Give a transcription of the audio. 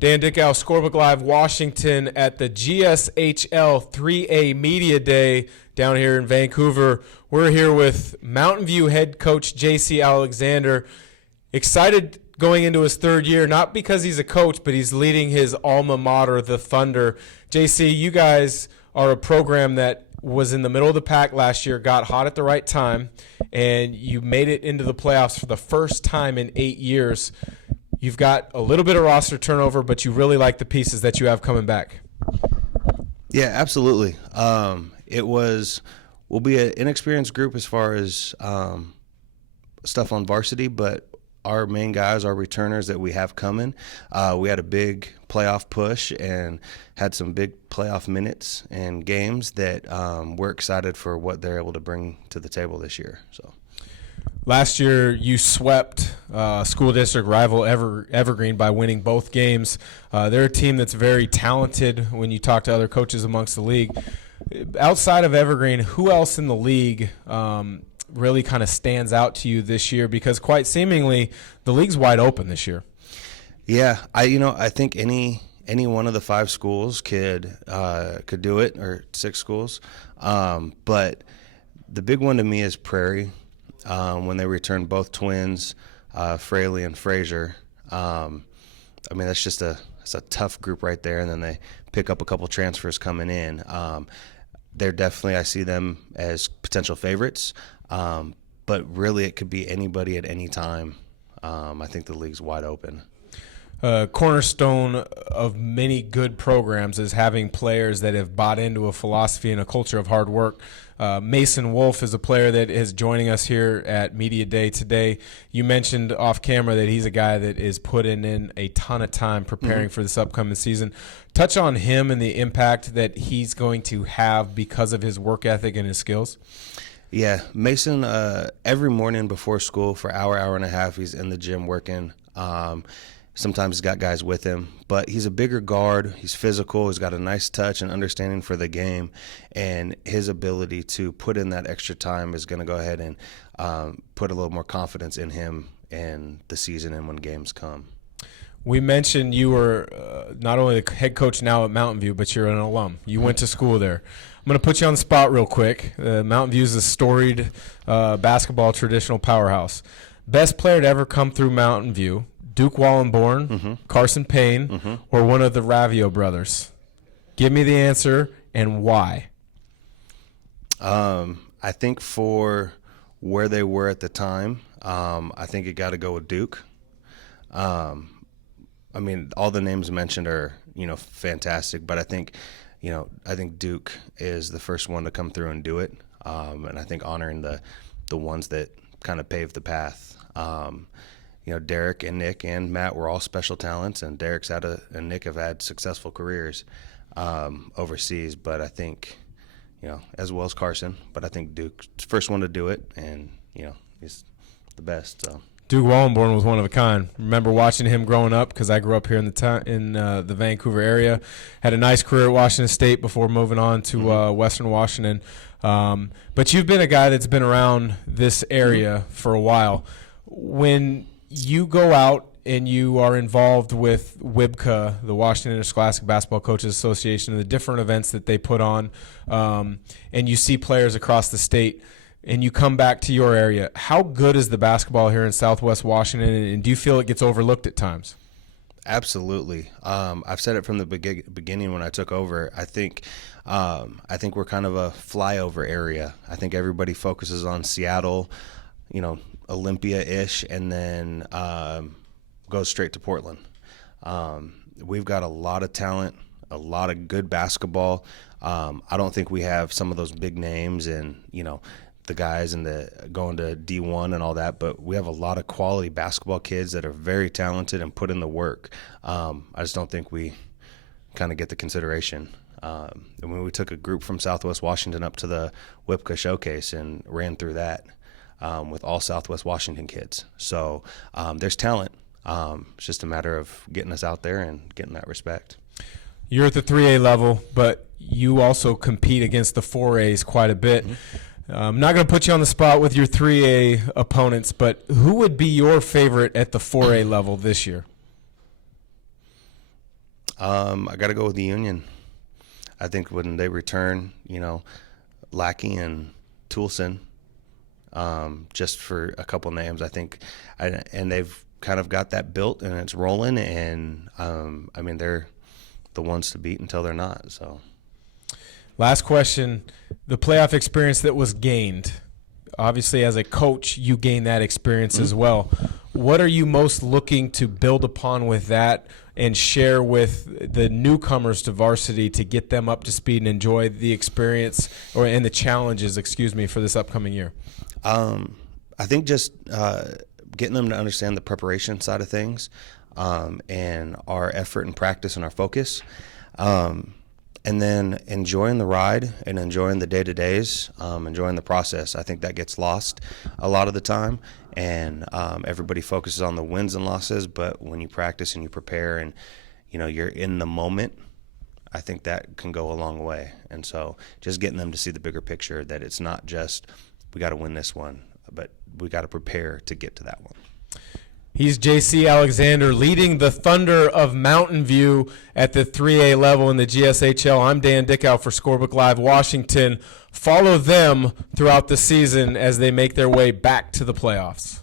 Dan Dickau, Scorebook Live Washington at the GSHL 3A Media Day down here in Vancouver. We're here with Mountain View head coach J.C. Alexander. Excited going into his third year, not because he's a coach, but he's leading his alma mater, the Thunder. J.C., you guys are a program that was in the middle of the pack last year, got hot at the right time, and you made it into the playoffs for the first time in 8 years. You've got a little bit of roster turnover, but you really like the pieces that you have coming back. Yeah, absolutely. We'll be an inexperienced group as far as stuff on varsity, but our main guys, our returners that we have coming, we had a big playoff push and had some big playoff minutes and games that we're excited for what they're able to bring to the table this year. So. Last year, you swept school district rival Evergreen by winning both games. They're a team that's very talented when you talk to other coaches amongst the league. Outside of Evergreen, who else in the league really kind of stands out to you this year? Because quite seemingly, the league's wide open this year. Yeah, I think any one of the 5 schools could do it, or 6 schools. But the big one to me is Prairie. When they returned both twins, Fraley and Frazier. That's just a tough group right there, and then they pick up a couple transfers coming in. They're definitely, I see them as potential favorites, but really it could be anybody at any time. I think the league's wide open. Cornerstone of many good programs is having players that have bought into a philosophy and a culture of hard work. Mason Wolf is a player that is joining us here at Media Day today. You mentioned off camera that he's a guy that is putting in a ton of time preparing for this upcoming season. Touch on him and the impact that he's going to have because of his work ethic and his skills. Yeah, Mason, every morning before school for hour and a half, he's in the gym working. Sometimes he's got guys with him, but he's a bigger guard. He's physical. He's got a nice touch and understanding for the game, and his ability to put in that extra time is going to go ahead and put a little more confidence in him in the season and when games come. We mentioned you were not only the head coach now at Mountain View, but you're an alum. You went to school there. I'm going to put you on the spot real quick. Mountain View is a storied basketball traditional powerhouse. Best player to ever come through Mountain View, Duke Wallenborn, Carson Payne, or one of the Ravio brothers? Give me the answer and why. I think for where they were at the time, I think it got to go with Duke. All the names mentioned are, fantastic, but I think Duke is the first one to come through and do it. And I think honoring the ones that kind of paved the path. Derek and Nick and Matt were all special talents, and Derek's and Nick have had successful careers overseas. But I think, as well as Carson, but I think Duke's the first one to do it, and, he's the best. So. Duke Wallenborn was one of a kind. Remember watching him growing up because I grew up here in the Vancouver area. Had a nice career at Washington State before moving on to Western Washington. But you've been a guy that's been around this area for a while. When you go out and you are involved with WIBCA, the Washington Interscholastic Basketball Coaches Association, and the different events that they put on, and you see players across the state, and you come back to your area, how good is the basketball here in Southwest Washington, and do you feel it gets overlooked at times? Absolutely. I've said it from the beginning when I took over. I think we're kind of a flyover area. I think everybody focuses on Seattle, Olympia-ish, and then goes straight to Portland. We've got a lot of talent, a lot of good basketball. I don't think we have some of those big names and, the guys and going to D1 and all that, but we have a lot of quality basketball kids that are very talented and put in the work. I just don't think we kind of get the consideration. And when we took a group from Southwest Washington up to the WIBCA showcase and ran through that, with all Southwest Washington kids. So there's talent. It's just a matter of getting us out there and getting that respect. You're at the 3A level, but you also compete against the 4As quite a bit. I'm not going to put you on the spot with your 3A opponents, but who would be your favorite at the 4A level this year? I got to go with the Union. I think when they return, Lackey and Toulson, just for a couple names, I think, and they've kind of got that built and it's rolling. And they're the ones to beat until they're not. So, last question: the playoff experience that was gained. Obviously, as a coach, you gain that experience as well. What are you most looking to build upon with that and share with the newcomers to varsity to get them up to speed and enjoy the experience and the challenges, for this upcoming year? I think just getting them to understand the preparation side of things, and our effort and practice and our focus, and then enjoying the ride and enjoying the day-to-days, enjoying the process. I think that gets lost a lot of the time, and everybody focuses on the wins and losses, but when you practice and you prepare and you're in the moment, I think that can go a long way. And so just getting them to see the bigger picture, that it's not just we got to win this one, but we got to prepare to get to that one. He's J.C. Alexander, leading the Thunder of Mountain View at the 3A level in the GSHL. I'm Dan Dickau for Scorebook Live Washington. Follow them throughout the season as they make their way back to the playoffs.